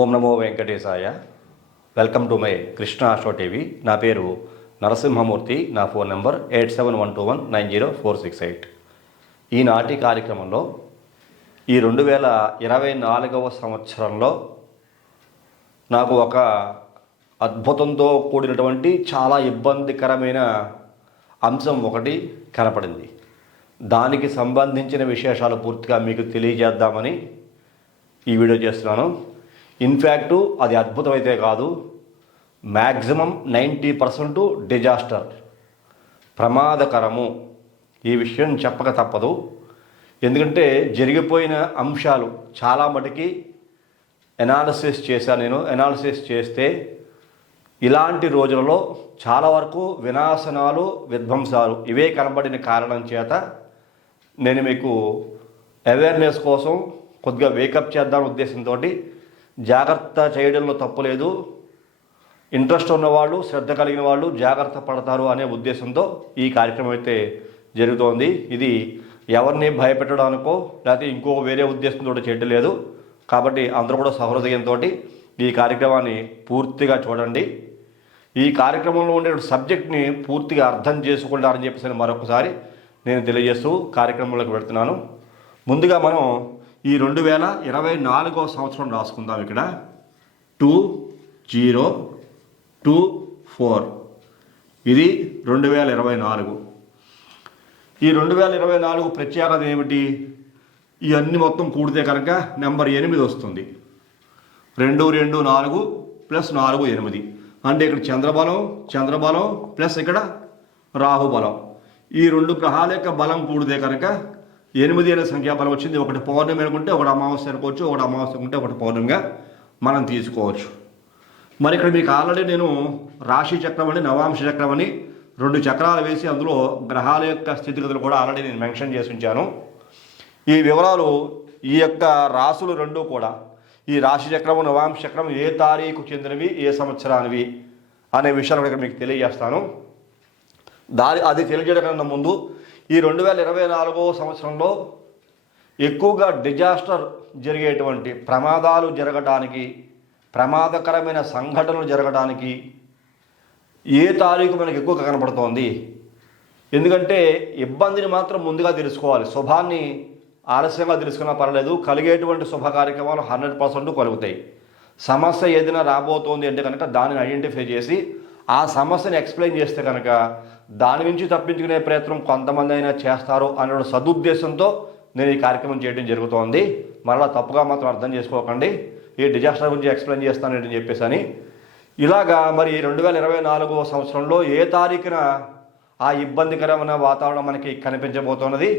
ఓం నమో వెంకటేశాయ. Welcome to my Krishna astro TV. నా పేరు నరసింహమూర్తి. నా ఫోన్ నెంబర్ 8712190468. ఈనాటి కార్యక్రమంలో ఈ 2024వ సంవత్సరంలో నాకు ఒక అద్భుతంతో కూడినటువంటి చాలా ఇబ్బందికరమైన అంశం ఒకటి కనపడింది. దానికి సంబంధించిన విశేషాలు పూర్తిగా మీకు తెలియజేద్దామని ఈ వీడియో చేస్తున్నాను. ఇన్ఫ్యాక్టు అది అద్భుతమైతే కాదు, మ్యాక్సిమం 90% డిజాస్టర్, ప్రమాదకరము. ఈ విషయం చెప్పక తప్పదు. ఎందుకంటే జరిగిపోయిన అంశాలు చాలా మటుకి ఎనాలిసిస్ చేశాను నేను. ఎనాలిసిస్ చేస్తే ఇలాంటి రోజులలో చాలా వరకు వినాశనాలు, విధ్వంసాలు ఇవే కనబడిన కారణం చేత నేను మీకు అవేర్నెస్ కోసం కొద్దిగా వేకప్ చేద్దాం ఉద్దేశంతో, జాగ్రత్త చేయడంలో తప్పులేదు, ఇంట్రెస్ట్ ఉన్నవాళ్ళు, శ్రద్ధ కలిగిన వాళ్ళు జాగ్రత్త పడతారు అనే ఉద్దేశంతో ఈ కార్యక్రమం అయితే జరుగుతోంది. ఇది ఎవరిని భయపెట్టడానికో లేకపోతే ఇంకో వేరే ఉద్దేశంతో చేయడం లేదు. కాబట్టి అందరూ కూడా సహృదయంతో ఈ కార్యక్రమాన్ని పూర్తిగా చూడండి. ఈ కార్యక్రమంలో ఉండే సబ్జెక్ట్ని పూర్తిగా అర్థం చేసుకుంటారని చెప్పేసి మరొకసారి నేను తెలియజేస్తూ కార్యక్రమంలోకి వెళ్తున్నాను. ముందుగా మనం ఈ 2024వ సంవత్సరం రాసుకుందాం. ఇక్కడ 2024 ఇది 2024. ఈ 2024 ప్రత్యేకత ఏమిటి? ఇవన్నీ మొత్తం కూడితే కనుక నెంబర్ 8 వస్తుంది. 224 ప్లస్ 4 8. అంటే ఇక్కడ చంద్రబలం ప్లస్ ఇక్కడ రాహుబలం. ఈ రెండు గ్రహాల యొక్క బలం కూడితే కనుక 8 అనే సంఖ్యాబలం వచ్చింది. ఒకటి పౌర్ణమి అనుకుంటే ఒకటి అమావాస్య అనుకోవచ్చు, ఒకటి అమావాస్య అనుకుంటే ఒకటి పౌర్ణమిగా మనం తీసుకోవచ్చు. మరి ఇక్కడ మీకు ఆల్రెడీ నేను రాశి చక్రం అని, నవాంశ చక్రం అని 2 చక్రాలు వేసి అందులో గ్రహాల యొక్క స్థితిగతులు కూడా ఆల్రెడీ నేను మెన్షన్ చేసి ఉంచాను. ఈ వివరాలు ఈ యొక్క రాసులు రెండూ కూడా, ఈ రాశి చక్రము, నవాంశ చక్రం ఏ తారీఖు చెందినవి, ఏ సంవత్సరానివి అనే విషయాలు ఇక్కడ మీకు తెలియజేస్తాను. అది తెలియజేయడం కన్నా ముందు ఈ 2024వ సంవత్సరంలో ఎక్కువగా డిజాస్టర్ జరిగేటువంటి, ప్రమాదాలు జరగడానికి, ప్రమాదకరమైన సంఘటనలు జరగడానికి ఏ తారీఖు మనకు ఎక్కువగా కనపడుతోంది? ఎందుకంటే ఇబ్బందిని మాత్రం ముందుగా తెలుసుకోవాలి. శుభాన్ని ఆలస్యంగా తెలుసుకున్నా పర్లేదు, కలిగేటువంటి శుభ కార్యక్రమాలు 100% కలుగుతాయి. సమస్య ఏదైనా రాబోతోంది అంటే కనుక దానిని ఐడెంటిఫై చేసి ఆ సమస్యను ఎక్స్ప్లెయిన్ చేస్తే కనుక దాని నుంచి తప్పించుకునే ప్రయత్నం కొంతమంది అయినా చేస్తారు అనే సదుద్దేశంతో నేను ఈ కార్యక్రమం చేయడం జరుగుతోంది. మరలా తప్పుగా మాత్రం అర్థం చేసుకోకండి. ఈ డిజాస్టర్ గురించి ఎక్స్ప్లెయిన్ చేస్తానని చెప్పేసి ఇలాగా మరి 2024వ సంవత్సరంలో ఏ తారీఖున ఆ ఇబ్బందికరమైన వాతావరణం మనకి కనిపించబోతున్నది,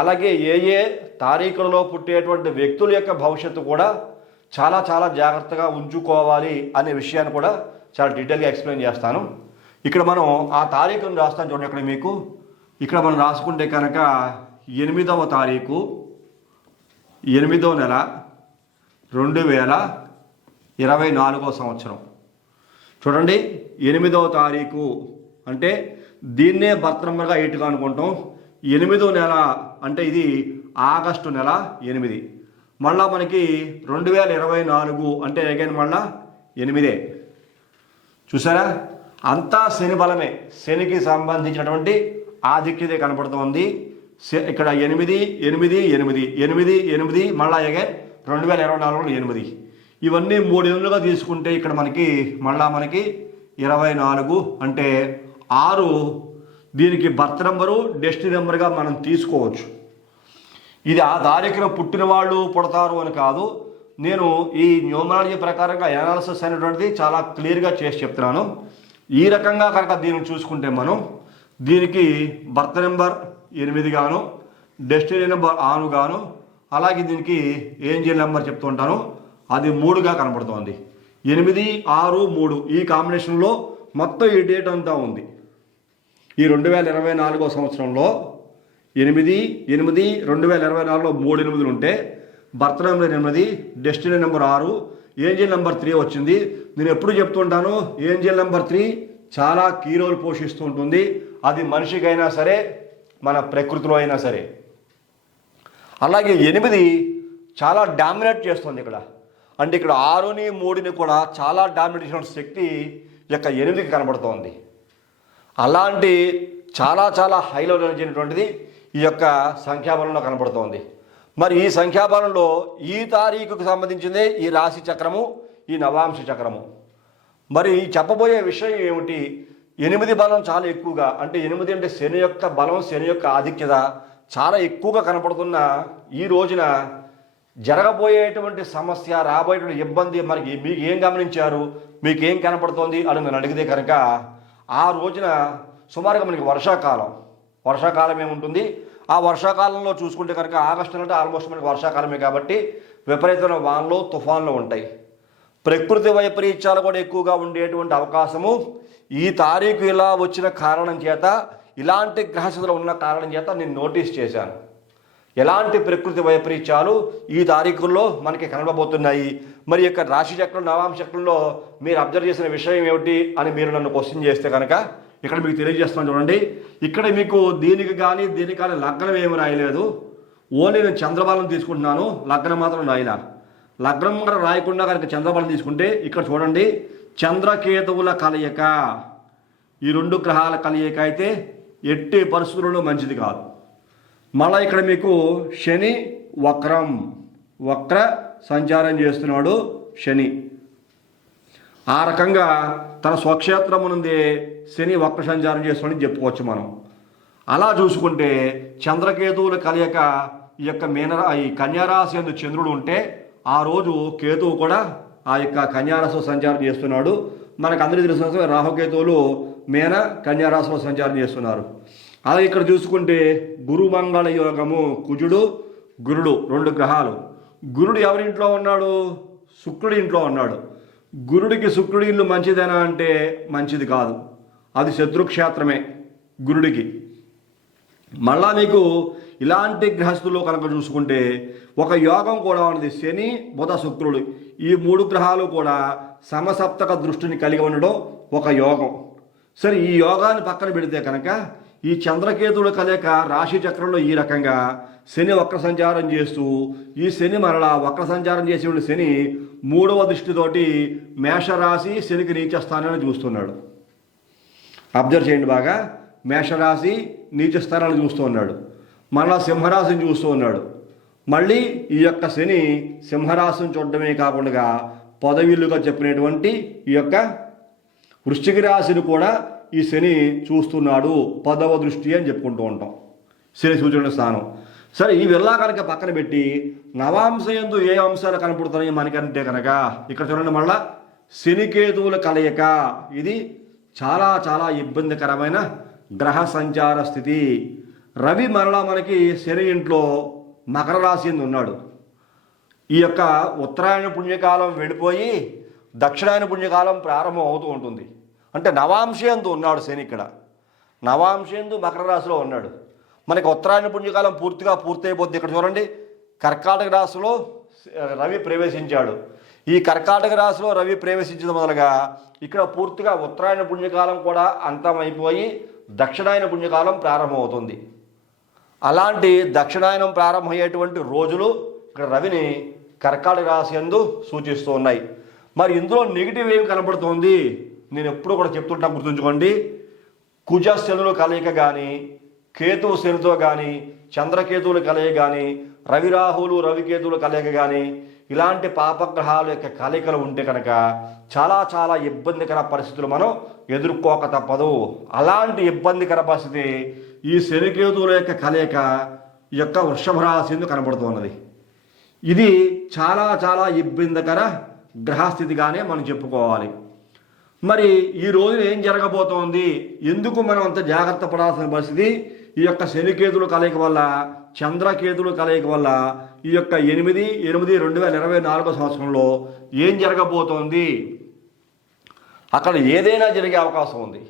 అలాగే ఏ ఏ తారీఖులలో పుట్టేటువంటి వ్యక్తుల యొక్క భవిష్యత్తు కూడా చాలా చాలా జాగ్రత్తగా ఉంచుకోవాలి అనే విషయాన్ని కూడా చాలా డీటెయిల్గా ఎక్స్ప్లెయిన్ చేస్తాను. ఇక్కడ మనం ఆ తారీఖును రాస్తాను చూడండి. ఇక్కడ మీకు ఇక్కడ మనం రాసుకుంటే కనుక 8వ తారీఖు 8వ నెల 2024వ సంవత్సరం. చూడండి, 8వ తారీఖు అంటే దీన్నే బర్త్ నెంబర్గా 8గా అనుకుంటాం. 8వ నెల అంటే ఇది ఆగస్టు నెల 8. మళ్ళా మనకి 2024 అంటే అగైన్ మళ్ళా 8. చూసారా, అంతా శని బలమే. శనికి సంబంధించినటువంటి ఆధిక్యత కనపడుతోంది. ఇక్కడ 8 8 8 8 8 మళ్ళా అగైన్ 2024లో 8. ఇవన్నీ 3 నెలలుగా తీసుకుంటే ఇక్కడ మనకి మళ్ళా 24 అంటే 6 దీనికి బర్త్ నెంబరు, డెస్టినీ నెంబర్గా మనం తీసుకోవచ్చు. ఇది ఆ తారీఖున పుట్టిన వాళ్ళు పుడతారు అని కాదు. నేను ఈ న్యూమరాలజీ ప్రకారంగా అనాలిసిస్ అనేటువంటిది చాలా క్లియర్గా చేసి చెప్తున్నాను. ఈ రకంగా కనుక దీన్ని చూసుకుంటే మనం దీనికి బర్త్ నెంబర్ 8 గాను, డెస్టినీ నెంబర్ 6 గాను, అలాగే దీనికి ఏంజిల్ నెంబర్ చెప్తూ ఉంటాను, అది 3గా కనపడుతోంది. 8 6 3 ఈ కాంబినేషన్లో మొత్తం ఈ డేట్ అంతా ఉంది. ఈ 2024వ సంవత్సరంలో 8 8 2024లో 3 8లు ఉంటే birth number 8, destiny number 6, angel number 3 వచ్చింది. నేను ఎప్పుడు చెప్తుంటాను, ఏంజిల్ నెంబర్ 3 చాలా కీ రోల్ పోషిస్తూ ఉంటుంది. అది మనిషికైనా సరే, మన ప్రకృతిలో అయినా సరే. అలాగే 8 చాలా డామినేట్ చేస్తుంది ఇక్కడ. అంటే ఇక్కడ 6ని 3ని కూడా చాలా డామినేషన్ శక్తి ఈ యొక్క 8కి కనబడుతోంది. అలాంటి చాలా చాలా హైలో నిలిచినటువంటిది ఈ యొక్క సంఖ్యాబలంలో కనబడుతోంది. మరి ఈ సంఖ్యాబలంలో ఈ తారీఖుకు సంబంధించిందే ఈ రాశి చక్రము, ఈ నవాంశ చక్రము. మరి చెప్పబోయే విషయం ఏమిటి? 8 బలం చాలా ఎక్కువగా, అంటే 8 అంటే శని యొక్క బలం, శని యొక్క ఆధిక్యత చాలా ఎక్కువగా కనపడుతున్న ఈ రోజున జరగబోయేటువంటి సమస్య, రాబోయేటువంటి ఇబ్బంది మరి మీకు ఏం గమనించారు, మీకు ఏం కనపడుతోంది అని నేను అడిగితే కనుక ఆ రోజున సుమారుగా మనకి వర్షాకాలం ఏముంటుంది. ఆ వర్షాకాలంలో చూసుకుంటే కనుక ఆగస్టు అంటే ఆల్మోస్ట్ మనకి వర్షాకాలమే కాబట్టి విపరీతమైన వానలు, తుఫాన్లు ఉంటాయి. ప్రకృతి వైపరీత్యాలు కూడా ఎక్కువగా ఉండేటువంటి అవకాశము ఈ తారీఖు ఇలా వచ్చిన కారణం చేత, ఇలాంటి గ్రహస్థితులు ఉన్న కారణం చేత నేను నోటీస్ చేశాను. ఎలాంటి ప్రకృతి వైపరీత్యాలు ఈ తారీఖుల్లో మనకి కనబడబోతున్నాయి, మరి యొక్క రాశి చక్రం, నవాంశ చక్రంలో మీరు అబ్జర్వ్ చేసిన విషయం ఏమిటి అని మీరు నన్ను క్వశ్చన్ చేస్తే కనుక ఇక్కడ మీకు తెలియజేస్తాను. చూడండి, ఇక్కడ మీకు దీనికి కానీ లగ్నం ఏమి రాయలేదు. ఓన్లీ నేను చంద్రబలం తీసుకుంటున్నాను, లగ్నం మాత్రం రాయలా. లగ్నం కూడా రాయకుండా కనుక చంద్రబలం తీసుకుంటే ఇక్కడ చూడండి, చంద్రకేతువుల కలయిక, ఈ 2 గ్రహాల కలయిక అయితే ఎట్టి పరిస్థితుల్లో మంచిది కాదు. మళ్ళీ ఇక్కడ మీకు శని వక్ర సంచారం చేస్తున్నాడు. శని ఆ రకంగా తన స్వక్షేత్రము నుండి శని వక్ర సంచారం చేస్తున్నాడని చెప్పుకోవచ్చు మనం. అలా చూసుకుంటే చంద్రకేతువుల కలయిక ఈ యొక్క ఈ కన్యారాశి యందు చంద్రుడు ఉంటే ఆ రోజు కేతువు కూడా ఆ యొక్క కన్యారాశిలో సంచారం చేస్తున్నాడు. మనకు అందరికీ తెలిసిన రాహుకేతువులు మేన కన్యారాశిలో సంచారం చేస్తున్నారు. అలాగే ఇక్కడ చూసుకుంటే గురు మంగళ యోగము, కుజుడు గురుడు 2 గ్రహాలు. గురుడు ఎవరింట్లో ఉన్నాడు? శుక్రుడి ఇంట్లో ఉన్నాడు. గురుడికి శుక్రుడి ఇల్లు మంచిదేనా అంటే మంచిది కాదు, అది శత్రుక్షేత్రమే గురుడికి. మళ్ళా మీకు ఇలాంటి గ్రహస్థుల్లో కనుక చూసుకుంటే ఒక యోగం కూడా ఉన్నది. శని బుధ శుక్రుడు ఈ 3 గ్రహాలు కూడా సమసప్తక దృష్టిని కలిగి ఉండడం ఒక యోగం. సరే, ఈ యోగాన్ని పక్కన పెడితే కనుక ఈ చంద్రకేతువుల కలయిక రాశి చక్రంలో ఈ రకంగా శని వక్ర సంచారం చేస్తూ, ఈ శని మరలా వక్ర సంచారం చేసే శని 3వ దృష్టితోటి మేషరాశి శనికి నీచస్థానాన్ని చూస్తున్నాడు. అబ్జర్వ్ చేయండి బాగా, మేషరాశి నీచస్థానాన్ని చూస్తూ ఉన్నాడు. మళ్ళా సింహరాశిని చూస్తూ ఉన్నాడు. మళ్ళీ ఈ యొక్క శని సింహరాశిని చూడడమే కాకుండా పదవిలుగా చెప్పినటువంటి ఈ యొక్క వృశ్చిక రాశిని కూడా ఈ శని చూస్తున్నాడు. 10వ దృష్టి అని చెప్పుకుంటూ ఉంటాం, శని సూచన స్థానం. సరే, ఈ వెళ్ళా కనుక పక్కన పెట్టి నవాంశ యందు ఏ అంశాలు కనపడుతున్నాయి మనకంటే కనుక ఇక్కడ చూడండి, మళ్ళా శనికేతువుల కలయిక. ఇది చాలా చాలా ఇబ్బందికరమైన గ్రహ సంచార స్థితి. రవి మరలా మనకి శని ఇంట్లో మకర రాశి యందు ఉన్నాడు. ఈ యొక్క ఉత్తరాయణ పుణ్యకాలం వెళ్ళిపోయి దక్షిణాయన పుణ్యకాలం ప్రారంభం అవుతూ ఉంటుంది. అంటే నవాంశయందు ఉన్నాడు శని. ఇక్కడ నవాంశయందు మకర రాశిలో ఉన్నాడు. మనకి ఉత్తరాయణ పుణ్యకాలం పూర్తయిపోద్ది. ఇక్కడ చూడండి, కర్కాటక రాశిలో రవి ప్రవేశించాడు. ఈ కర్కాటక రాశిలో రవి ప్రవేశించడం మొదలుగా ఇక్కడ పూర్తిగా ఉత్తరాయణ పుణ్యకాలం కూడా అంతమైపోయి దక్షిణాయన పుణ్యకాలం ప్రారంభమవుతుంది. అలాంటి దక్షిణాయనం ప్రారంభమయ్యేటువంటి రోజులు ఇక్కడ రవిని కర్కాటక రాశి యందు సూచిస్తూ ఉన్నాయి. మరి ఇందులో నెగిటివ్ ఏమి కనపడుతోంది? నేను ఎప్పుడూ కూడా చెప్తుంటాను, గుర్తుంచుకోండి. కుజ శనుల కలయిక కానీ, కేతువు శనితో కానీ, చంద్రకేతువుల కలయిక కానీ, రవిరాహువులు రవికేతువుల కలయిక కానీ, ఇలాంటి పాపగ్రహాల యొక్క కలయికలు ఉంటే కనుక చాలా చాలా ఇబ్బందికర పరిస్థితులు మనం ఎదుర్కోక తప్పదు. అలాంటి ఇబ్బందికర పరిస్థితి ఈ శనికేతువుల యొక్క కలయిక ఈ యొక్క వృషభ రాశి యందు కనబడుతున్నది. ఇది చాలా చాలా ఇబ్బందికర గ్రహస్థితిగానే మనం చెప్పుకోవాలి. మరి ఈ రోజు ఏం జరగబోతోంది, ఎందుకు మనం అంత జాగ్రత్త పడాల్సిన పరిస్థితి? ఈ యొక్క శనికేతుల కలయిక వల్ల, చంద్రకేతుల కలయిక వల్ల ఈ యొక్క 8/8/2024 సంవత్సరంలో ఏం జరగబోతోంది? అక్కడ ఏదైనా జరిగే అవకాశం ఉంది.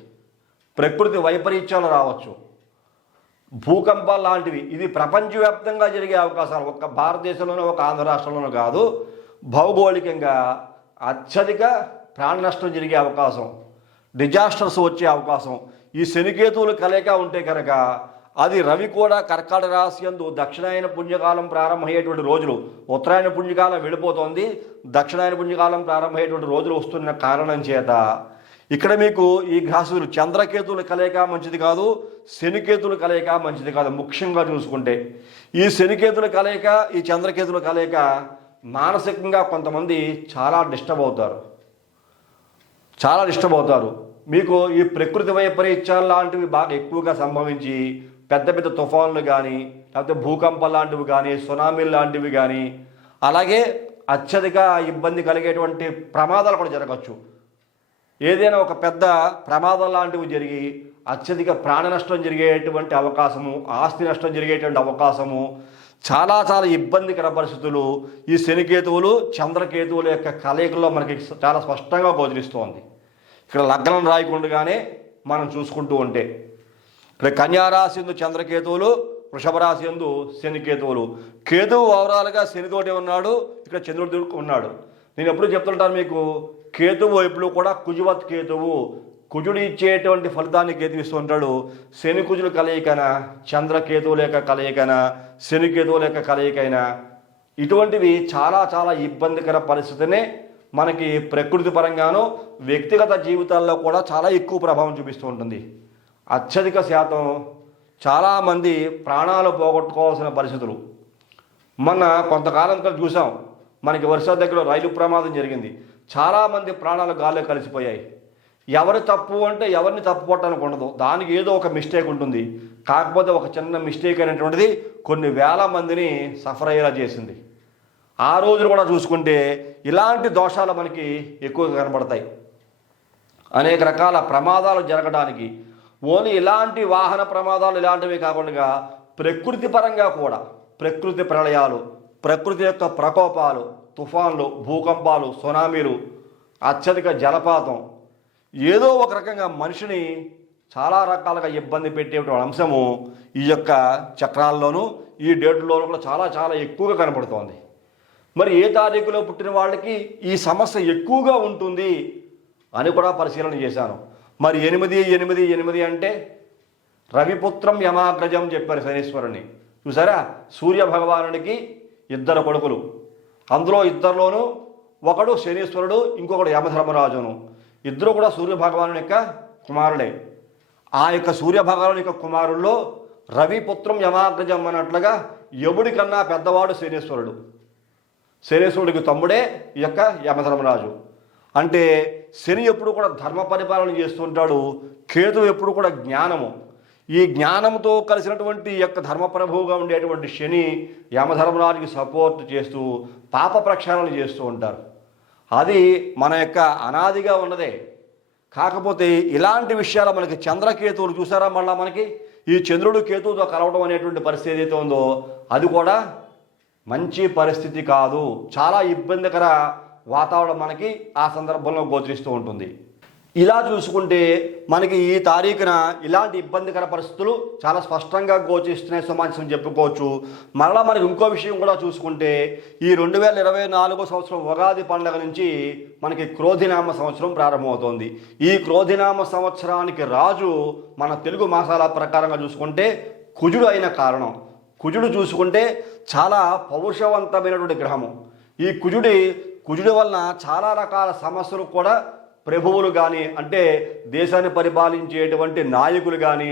ప్రకృతి వైపరీత్యాలు రావచ్చు, భూకంపాలు లాంటివి. ఇది ప్రపంచవ్యాప్తంగా జరిగే అవకాశాలు, ఒక్క భారతదేశంలోనూ ఒక ఆంధ్ర రాష్ట్రంలోనూ కాదు. భౌగోళికంగా అత్యధిక ప్రాణ నష్టం జరిగే అవకాశం, డిజాస్టర్స్ వచ్చే అవకాశం ఈ శనికేతువుల కలయిక ఉంటే కనుక అది రవి కూడా కర్కాటక రాశి యందు దక్షిణాయన పుణ్యకాలం ప్రారంభమయ్యేటువంటి రోజులు, ఉత్తరాయణ పుణ్యకాలం వెళ్ళిపోతోంది, దక్షిణాయన పుణ్యకాలం ప్రారంభమయ్యేటువంటి రోజులు వస్తున్న కారణం చేత ఇక్కడ మీకు ఈ గ్రహాసులు చంద్రకేతువుల కలయిక మంచిది కాదు, శనికేతువుల కలయిక మంచిది కాదు. ముఖ్యంగా చూసుకుంటే ఈ శనికేతుల కలయిక, ఈ చంద్రకేతుల కలయిక మానసికంగా కొంతమంది చాలా డిస్టర్బ్ అవుతారు. మీకు ఈ ప్రకృతి వైపరీత్యాలు లాంటివి బాగా ఎక్కువగా సంభవించి పెద్ద పెద్ద తుఫాన్లు కానీ, లేకపోతే భూకంపం లాంటివి కానీ, సునామీలు లాంటివి కానీ, అలాగే అత్యధిక ఇబ్బంది కలిగేటువంటి ప్రమాదాలు కూడా జరగచ్చు. ఏదైనా ఒక పెద్ద ప్రమాదం లాంటివి జరిగి అత్యధిక ప్రాణ నష్టం జరిగేటువంటి అవకాశము, ఆస్తి నష్టం జరిగేటువంటి అవకాశము, చాలా చాలా ఇబ్బందికర పరిస్థితులు ఈ శనికేతువులు చంద్రకేతువుల యొక్క కలయికల్లో మనకి చాలా స్పష్టంగా గోచరిస్తోంది. ఇక్కడ లగ్నం రాయకుండానే మనం చూసుకుంటూ ఉంటే ఇక్కడ కన్యారాశి ఎందు చంద్రకేతువులు, వృషభ రాశి ఎందు శనికేతువులు. కేతువు ఓవరాల్గా శనితోటే ఉన్నాడు, ఇక్కడ చంద్రుడు ఉన్నాడు. నేను ఎప్పుడు చెప్తుంటాను మీకు, కేతువు ఎప్పుడు కూడా కుజువత్ కేతువు, కుజుడు ఇచ్చేటువంటి ఫలితాన్ని కేతు ఇస్తూ ఉంటాడు. శని కుజుల కలయికన, చంద్రకేతువుల యొక్క కలయికన, శనికేతువుల యొక్క కలయికైన ఇటువంటివి చాలా చాలా ఇబ్బందికర పరిస్థితినే మనకి ప్రకృతి పరంగానూ వ్యక్తిగత జీవితాల్లో కూడా చాలా ఎక్కువ ప్రభావం చూపిస్తూ ఉంటుంది. అత్యధిక శాతం చాలామంది ప్రాణాలు పోగొట్టుకోవాల్సిన పరిస్థితులు. మొన్న కొంతకాలం క్రితం చూసాం, మనకి వర్ష దగ్గర రైలు ప్రమాదం జరిగింది. చాలామంది ప్రాణాలు గాల్లో కలిసిపోయాయి. ఎవరి తప్పు అంటే ఎవరిని తప్పు పట్టడానికి ఉండదు, దానికి ఏదో ఒక మిస్టేక్ ఉంటుంది. కాకపోతే ఒక చిన్న మిస్టేక్ అనేటువంటిది కొన్ని వేల మందిని సఫర్ అయ్యేలా చేసింది. ఆ రోజులు కూడా చూసుకుంటే ఇలాంటి దోషాలు మనకి ఎక్కువగా కనబడతాయి. అనేక రకాల ప్రమాదాలు జరగడానికి ఓన్లీ ఇలాంటి వాహన ప్రమాదాలు ఇలాంటివి కాకుండా ప్రకృతి పరంగా కూడా ప్రకృతి ప్రళయాలు, ప్రకృతి యొక్క ప్రకోపాలు, తుఫాన్లు, భూకంపాలు, సునామీలు, అత్యధిక జలపాతం ఏదో ఒక రకంగా మనిషిని చాలా రకాలుగా ఇబ్బంది పెట్టేటువంటి అంశము ఈ యొక్క చక్రాల్లోనూ ఈ డేట్లోనూ కూడా చాలా చాలా ఎక్కువగా కనబడుతోంది. మరి ఏ తారీఖులో పుట్టిన వాళ్ళకి ఈ సమస్య ఎక్కువగా ఉంటుంది అని కూడా పరిశీలన చేశాను. మరి 8 అంటే రవిపుత్రం యమాగ్రజం చెప్పారు శనీశ్వరుని. చూసారా, సూర్య భగవానుడికి 2 కొడుకులు, అందులో ఇద్దరిలోనూ ఒకడు శనీశ్వరుడు, ఇంకొకడు యమధర్మరాజును. ఇద్దరు కూడా సూర్య భగవాను యొక్క కుమారుడే. ఆ యొక్క సూర్య భగవాను యొక్క కుమారుల్లో రవిపుత్రం యమాగ్రజం అన్నట్లుగా యముడి కన్నా పెద్దవాడు శనీశ్వరుడు. శనీశ్వరుడికి తమ్ముడే ఈ యొక్క యమధర్మరాజు. అంటే శని ఎప్పుడు కూడా ధర్మ పరిపాలన చేస్తుంటాడు, కేతు ఎప్పుడు కూడా జ్ఞానము. ఈ జ్ఞానంతో కలిసినటువంటి ఈ యొక్క ధర్మప్రభువుగా ఉండేటువంటి శని యమధర్మరాజుకి సపోర్ట్ చేస్తూ పాప ప్రక్షాళన చేస్తూ ఉంటారు. అది మన యొక్క అనాదిగా ఉన్నదే. కాకపోతే ఇలాంటి విషయాలు మనకి చంద్రకేతువులు చూసారా, మళ్ళీ మనకి ఈ చంద్రుడు కేతువుతో కలవడం అనేటువంటి పరిస్థితి ఏదైతే ఉందో అది కూడా మంచి పరిస్థితి కాదు. చాలా ఇబ్బందికర వాతావరణం మనకి ఆ సందర్భంలో గోచరిస్తూ ఉంటుంది. ఇలా చూసుకుంటే మనకి ఈ తారీఖున ఇలాంటి ఇబ్బందికర పరిస్థితులు చాలా స్పష్టంగా గోచరిస్తున్నాయి సమాజం చెప్పుకోవచ్చు. మరలా మనకి ఇంకో విషయం కూడా చూసుకుంటే ఈ 2024 సంవత్సరం ఉగాది పండుగ నుంచి మనకి క్రోధినామ సంవత్సరం ప్రారంభమవుతోంది. ఈ క్రోధినామ సంవత్సరానికి రాజు మన తెలుగు మాసాల ప్రకారంగా చూసుకుంటే కుజుడు అయిన కారణం. కుజుడు చూసుకుంటే చాలా పౌరుషవంతమైనటువంటి గ్రహము. ఈ కుజుడి వలన చాలా రకాల సమస్యలు కూడా ప్రభువులు కానీ, అంటే దేశాన్ని పరిపాలించేటువంటి నాయకులు కానీ,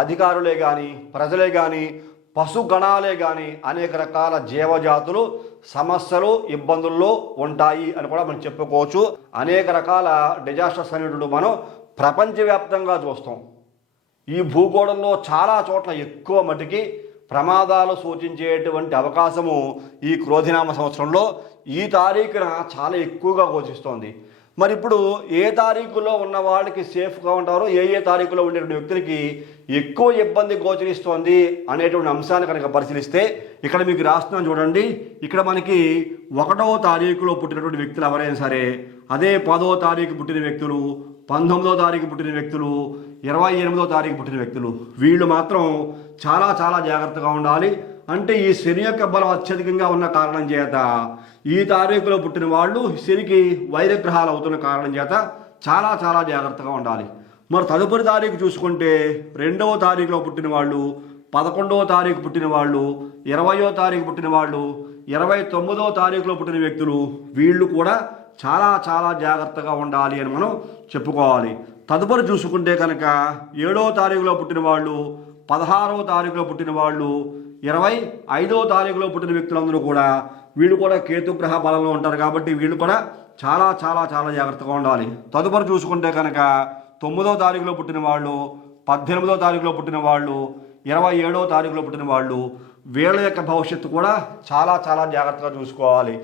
అధికారులే కానీ, ప్రజలే కానీ, పశుగణాలే కానీ అనేక రకాల జీవజాతులు సమస్యలు ఇబ్బందుల్లో ఉంటాయి అని కూడా మనం చెప్పుకోవచ్చు. అనేక రకాల డిజాస్టర్స్ అనేటువంటి మనం ప్రపంచవ్యాప్తంగా చూస్తాం. ఈ భూగోళంలో చాలా చోట్ల ఎక్కువ మటుకి ప్రమాదాలు సూచించేటువంటి అవకాశము ఈ క్రోధినామ సంవత్సరంలో ఈ తారీఖున చాలా ఎక్కువగా గోచరిస్తోంది. మరి ఇప్పుడు ఏ తారీఖులో ఉన్న వాళ్ళకి సేఫ్గా ఉంటారో, ఏ తారీఖులో ఉండేటువంటి వ్యక్తులకి ఎక్కువ ఇబ్బంది గోచరిస్తోంది అనేటువంటి అంశాన్ని కనుక పరిశీలిస్తే ఇక్కడ మీకు రాస్తున్నాను చూడండి. ఇక్కడ మనకి 1వ తారీఖులో పుట్టినటువంటి వ్యక్తులు ఎవరైనా సరే, అదే 10వ తారీఖు పుట్టిన వ్యక్తులు, 19వ తారీఖు పుట్టిన వ్యక్తులు, 28వ తారీఖు పుట్టిన వ్యక్తులు, వీళ్ళు మాత్రం చాలా చాలా జాగ్రత్తగా ఉండాలి. అంటే ఈ శని యొక్క బలం అత్యధికంగా ఉన్న కారణం చేత ఈ తారీఖులో పుట్టిన వాళ్ళు శనికి వైరగ్రహాలు అవుతున్న కారణం చేత చాలా చాలా జాగ్రత్తగా ఉండాలి. మరి తదుపరి తారీఖు చూసుకుంటే 2వ తారీఖులో పుట్టిన వాళ్ళు, 11వ తారీఖు పుట్టిన వాళ్ళు, 20వ తారీఖు పుట్టిన వాళ్ళు, 29వ తారీఖులో పుట్టిన వ్యక్తులు, వీళ్ళు కూడా చాలా చాలా జాగ్రత్తగా ఉండాలి అని మనం చెప్పుకోవాలి. తదుపరి చూసుకుంటే కనుక 7వ తారీఖులో పుట్టిన వాళ్ళు, 16వ తారీఖులో పుట్టిన వాళ్ళు, 25వ తారీఖులో పుట్టిన వ్యక్తులందరూ కూడా వీళ్ళు కూడా కేతుగ్రహ బలంలో ఉంటారు కాబట్టి వీళ్ళు కూడా చాలా చాలా చాలా జాగ్రత్తగా ఉండాలి. తదుపరి చూసుకుంటే కనుక 9వ తారీఖులో పుట్టిన వాళ్ళు, 18వ తారీఖులో పుట్టిన వాళ్ళు, 27వ తారీఖులో పుట్టిన వాళ్ళు, వీళ్ళ యొక్క భవిష్యత్తు కూడా చాలా చాలా జాగ్రత్తగా చూసుకోవాలి.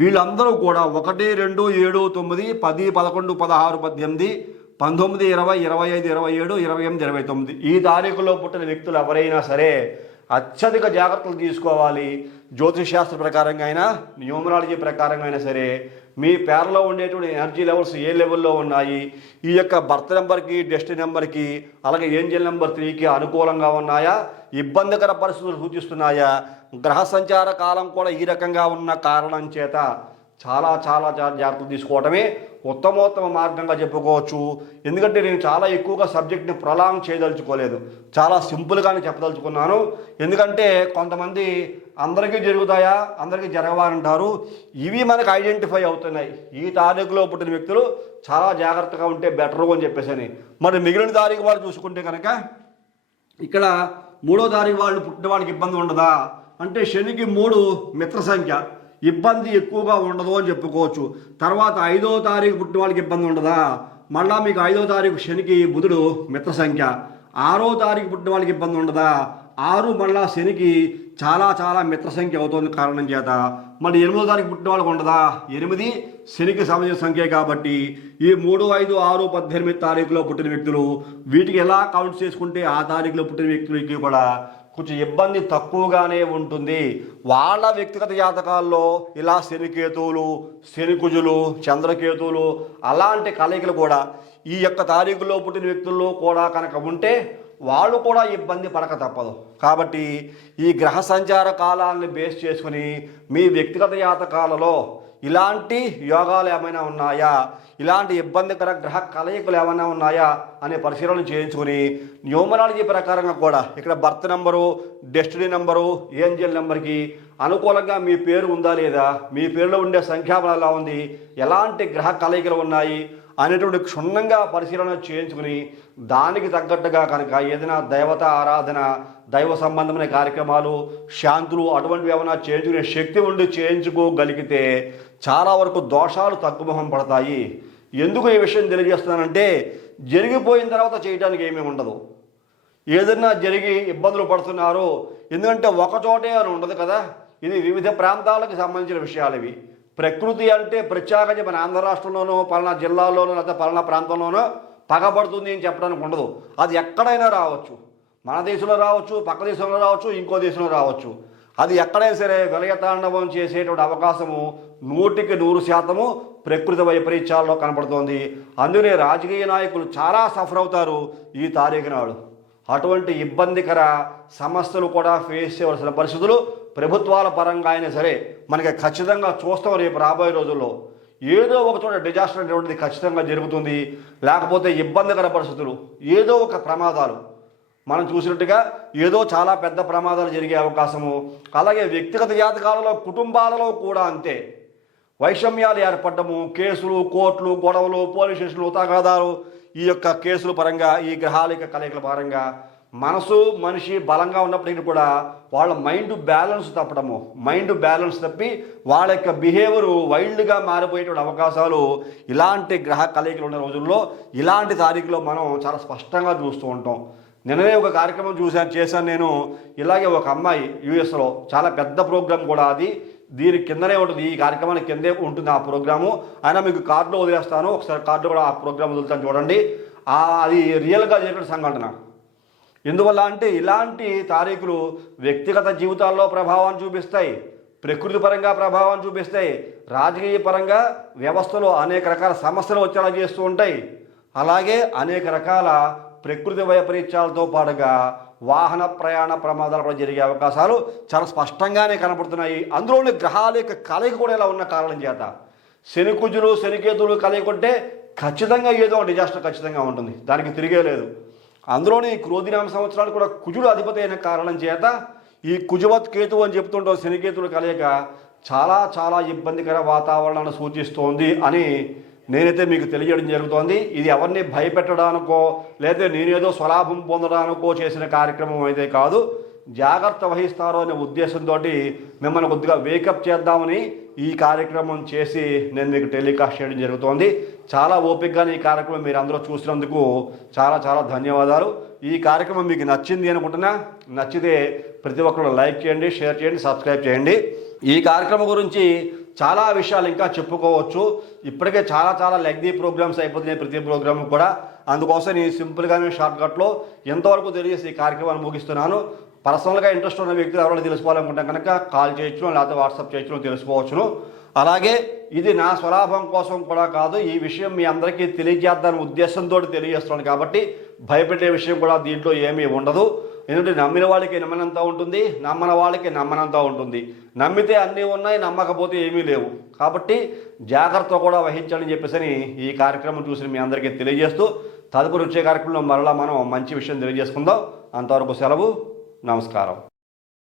వీళ్ళందరూ కూడా 1, 2, 7, 9, 10, 11, 16, 18, 19, 20, 25, 27, 28, 29 ఈ తారీఖులో పుట్టిన వ్యక్తులు ఎవరైనా సరే అత్యధిక జాగ్రత్తలు తీసుకోవాలి. జ్యోతిష్ శాస్త్ర ప్రకారంగా అయినా, న్యూమరాలజీ ప్రకారంగా అయినా సరే మీ పేర్లో ఉండేటువంటి ఎనర్జీ లెవెల్స్ ఏ లెవెల్లో ఉన్నాయి, ఈ యొక్క బర్త్ నెంబర్కి, డెస్టినీ నెంబర్కి, అలాగే ఏంజల్ నెంబర్ 3కి అనుకూలంగా ఉన్నాయా, ఇబ్బందికర పరిస్థితులు సూచిస్తున్నాయా, గ్రహ సంచార కాలం కూడా ఈ రకంగా ఉన్న కారణం చేత చాలా చాలా జాగ్రత్తలు తీసుకోవడమే ఉత్తమోత్తమ మార్గంగా చెప్పుకోవచ్చు. ఎందుకంటే నేను చాలా ఎక్కువగా సబ్జెక్ట్ని ప్రొలాంగ్ చేయదలుచుకోలేదు, చాలా సింపుల్గానే చెప్పదలుచుకున్నాను. ఎందుకంటే కొంతమంది అందరికీ జరుగుతాయా, అందరికీ జరగవాలంటారు. ఇవి మనకు ఐడెంటిఫై అవుతున్నాయి. ఈ తారీఖులో పుట్టిన వ్యక్తులు చాలా జాగ్రత్తగా ఉంటే బెటరు అని చెప్పేసి. మరి మిగిలిన తారీఖు వాళ్ళు చూసుకుంటే కనుక ఇక్కడ 3వ తారీఖు వాళ్ళు పుట్టిన వాళ్ళకి ఇబ్బంది ఉండదా అంటే శనికి 3 మిత్ర సంఖ్య, ఇబ్బంది ఎక్కువగా ఉండదు అని చెప్పుకోవచ్చు. తర్వాత 5వ తారీఖు పుట్టిన వాళ్ళకి ఇబ్బంది ఉండదా, మళ్ళీ మీకు 5వ తారీఖు శనికి బుధుడు మిత్ర సంఖ్య. 6వ తారీఖు పుట్టిన వాళ్ళకి ఇబ్బంది ఉండదా, 6 మళ్ళా శనికి చాలా చాలా మిత్ర సంఖ్య అవుతుంది కారణం చేత. మళ్ళీ 8వ తారీఖు పుట్టిన వాళ్ళకి ఉండదా, 8 శనికి సంబంధించిన సంఖ్య కాబట్టి ఈ 3, 5, 6, 18 తారీఖులో పుట్టిన వ్యక్తులు వీటికి ఎలా కౌంట్ చేసుకుంటే ఆ తారీఖులో పుట్టిన వ్యక్తులకి కూడా కొంచెం ఇబ్బంది తక్కువగానే ఉంటుంది. వాళ్ళ వ్యక్తిగత జాతకాల్లో ఇలా శనికేతువులు, శనికుజులు, చంద్రకేతువులు అలాంటి కలయికలు కూడా ఈ యొక్క తారీఖులో పుట్టిన వ్యక్తుల్లో కూడా కనుక ఉంటే వాళ్ళు కూడా ఇబ్బంది పడక తప్పదు. కాబట్టి ఈ గ్రహ సంచార కాలాన్ని బేస్ చేసుకుని మీ వ్యక్తిగత జాతకాలలో ఇలాంటి యోగాలు ఏమైనా ఉన్నాయా, ఇలాంటి ఇబ్బందికర గ్రహ కలయికలు ఏమైనా ఉన్నాయా అనే పరిశీలన చేయించుకుని న్యూమరాలజీ ప్రకారంగా కూడా ఇక్కడ birth number, destiny number, Angel నెంబర్కి అనుకూలంగా మీ పేరు ఉందా లేదా, మీ పేరులో ఉండే సంఖ్యాబలం ఎలా ఉంది, ఎలాంటి గ్రహ కలయికలు ఉన్నాయి అనేటువంటి క్షుణ్ణంగా పరిశీలన చేయించుకుని దానికి తగ్గట్టుగా కనుక ఏదైనా దేవత ఆరాధన, దైవ సంబంధమైన కార్యక్రమాలు, శాంతులు అటువంటివి ఏమైనా చేయించుకునే శక్తి ఉండి చేయించుకోగలిగితే చాలా వరకు దోషాలు తగ్గుముఖం పడతాయి. ఎందుకు ఈ విషయం తెలియజేస్తున్నానంటే జరిగిపోయిన తర్వాత చేయడానికి ఏమీ ఉండదు. ఏదైనా జరిగి ఇబ్బందులు పడుతున్నారు, ఎందుకంటే ఒకచోటే అని ఉండదు కదా, ఇది వివిధ ప్రాంతాలకు సంబంధించిన విషయాలు ఇవి. ప్రకృతి అంటే ప్రత్యేకంగా మన ఆంధ్ర రాష్ట్రంలోనో పలానా జిల్లాలోనో లేకపోతే పలానా ప్రాంతంలోనో పగబడుతుంది అని చెప్పడానికి ఉండదు. అది ఎక్కడైనా రావచ్చు, మన దేశంలో రావచ్చు, పక్క దేశంలో రావచ్చు, ఇంకో దేశంలో రావచ్చు. అది ఎక్కడైనా సరే విలయతాండవం చేసేటువంటి అవకాశము 100% ప్రకృతి వైపరీత్యాల్లో కనపడుతోంది. అందుకనే రాజకీయ నాయకులు చాలా సఫర్ అవుతారు ఈ తారీఖు నాడు. అటువంటి ఇబ్బందికర సమస్యలు కూడా ఫేస్ చేయవలసిన పరిస్థితులు ప్రభుత్వాల పరంగా అయినా సరే మనకి ఖచ్చితంగా చూస్తాం. రేపు రాబోయే రోజుల్లో ఏదో ఒక చోట డిజాస్టర్ అనేటువంటిది ఖచ్చితంగా జరుగుతుంది. లేకపోతే ఇబ్బందికర పరిస్థితులు, ఏదో ఒక ప్రమాదాలు మనం చూసినట్టుగా ఏదో చాలా పెద్ద ప్రమాదాలు జరిగే అవకాశము. అలాగే వ్యక్తిగత జాతకాలలో, కుటుంబాలలో కూడా అంతే. వైషమ్యాలు ఏర్పడము, కేసులు, కోర్టులు, గొడవలు, పోలీస్ స్టేషన్లు, తగాదాలు, ఈ యొక్క కేసుల పరంగా, ఈ గ్రహాల యొక్క కలయికల పరంగా మనసు మనిషి బలంగా ఉన్నప్పటికీ కూడా వాళ్ళ మైండ్ బ్యాలెన్స్ తప్పడము, మైండ్ బ్యాలెన్స్ తప్పి వాళ్ళ యొక్క బిహేవియర్ వైల్డ్గా మారిపోయేటువంటి అవకాశాలు ఇలాంటి గ్రహ కలయికలు ఉన్న రోజుల్లో, ఇలాంటి తారీఖులో మనం చాలా స్పష్టంగా చూస్తూ ఉంటాం. నిన్ననే ఒక కార్యక్రమం చేశాను నేను. ఇలాగే ఒక అమ్మాయి యూఎస్లో, చాలా పెద్ద ప్రోగ్రాం కూడా అది, దీని కిందనే ఉంటుంది, ఈ కార్యక్రమానికి కిందే ఉంటుంది ఆ ప్రోగ్రాము. అయినా మీకు కార్డులో వదిలేస్తాను, ఒకసారి కార్డులో కూడా ఆ ప్రోగ్రాం వదులుతాను చూడండి. అది రియల్గా జరిగిన సంఘటన. ఎందువల్ల అంటే ఇలాంటి తారీఖులు వ్యక్తిగత జీవితాల్లో ప్రభావాన్ని చూపిస్తాయి, ప్రకృతి పరంగా ప్రభావాన్ని చూపిస్తాయి, రాజకీయ పరంగా వ్యవస్థలో అనేక రకాల సమస్యలు వచ్చేలా చేస్తూ ఉంటాయి. అలాగే అనేక రకాల ప్రకృతి వైపరీత్యాలతో పాటుగా వాహన ప్రయాణ ప్రమాదాలు కూడా జరిగే అవకాశాలు చాలా స్పష్టంగానే కనపడుతున్నాయి. అందులోని గ్రహాల యొక్క కలయిక కూడా ఇలా ఉన్న కారణం చేత శనికుజులు, శనికేతులు కలయిక ఉంటే ఖచ్చితంగా ఏదో ఒక డిజాస్టర్ ఖచ్చితంగా ఉంటుంది, దానికి తిరిగే లేదు. అందులోని క్రోధినామ సంవత్సరాలు కూడా కుజుడు అధిపతి అయిన కారణం చేత ఈ కుజవత్ కేతు అని చెప్తుంటాం, శనికేతులు కలయిక చాలా చాలా ఇబ్బందికర వాతావరణాన్ని సూచిస్తోంది అని నేనైతే మీకు తెలియడం జరుగుతోంది. ఇది ఎవరిని భయపెట్టడానికో లేదా నేనేదో స్వలాభం పొందడానికో చేసిన కార్యక్రమం అయితే కాదు. జాగ్రత్త వహిస్తారో అనే ఉద్దేశంతో మిమ్మల్ని కొద్దిగా వేకప్ చేద్దామని ఈ కార్యక్రమం చేసి నేను మీకు టెలికాస్ట్ చేయడం జరుగుతోంది. చాలా ఓపికగా ఈ కార్యక్రమం మీరు అందరూ చూసినందుకు చాలా చాలా ధన్యవాదాలు. ఈ కార్యక్రమం మీకు నచ్చింది అనుకుంటున్నా. నచ్చితే ప్రతి ఒక్కరు లైక్ చేయండి, షేర్ చేయండి, సబ్స్క్రైబ్ చేయండి. ఈ కార్యక్రమం గురించి చాలా విషయాలు ఇంకా చెప్పుకోవచ్చు. ఇప్పటికే చాలా చాలా లెగ్దీ ప్రోగ్రామ్స్ అయిపోతున్నాయి ప్రతి ప్రోగ్రామ్ కూడా. అందుకోసం నేను సింపుల్గానే షార్ట్కట్లో ఎంతవరకు తెలియజేసి ఈ కార్యక్రమాన్ని ముగిస్తున్నాను. పర్సనల్గా ఇంట్రెస్ట్ ఉన్న వ్యక్తులు ఎవరైనా తెలుసుకోవాలనుకుంటే కనుక కాల్ చేయొచ్చును, లేకపోతే వాట్సాప్ చేయొచ్చును, తెలుసుకోవచ్చును. అలాగే ఇది నా స్వలాభం కోసం కూడా కాదు, ఈ విషయం మీ అందరికీ తెలియజేద్దాని ఉద్దేశంతో తెలియజేస్తున్నాను కాబట్టి భయపెట్టే విషయం కూడా దీంట్లో ఏమీ ఉండదు. ఎందుకంటే నమ్మిన వాళ్ళకి నమ్మనంత ఉంటుంది, నమ్మని వాళ్ళకి నమ్మనంత ఉంటుంది. నమ్మితే అన్నీ ఉన్నాయి, నమ్మకపోతే ఏమీ లేవు. కాబట్టి జాగ్రత్త కూడా వహించాలని చెప్పేసి ఈ కార్యక్రమం చూసి మీ అందరికీ తెలియజేస్తూ తదుపరి వచ్చే కార్యక్రమంలో మరలా మనం మంచి విషయం తెలియజేసుకుందాం. అంతవరకు సెలవు. నమస్కారం.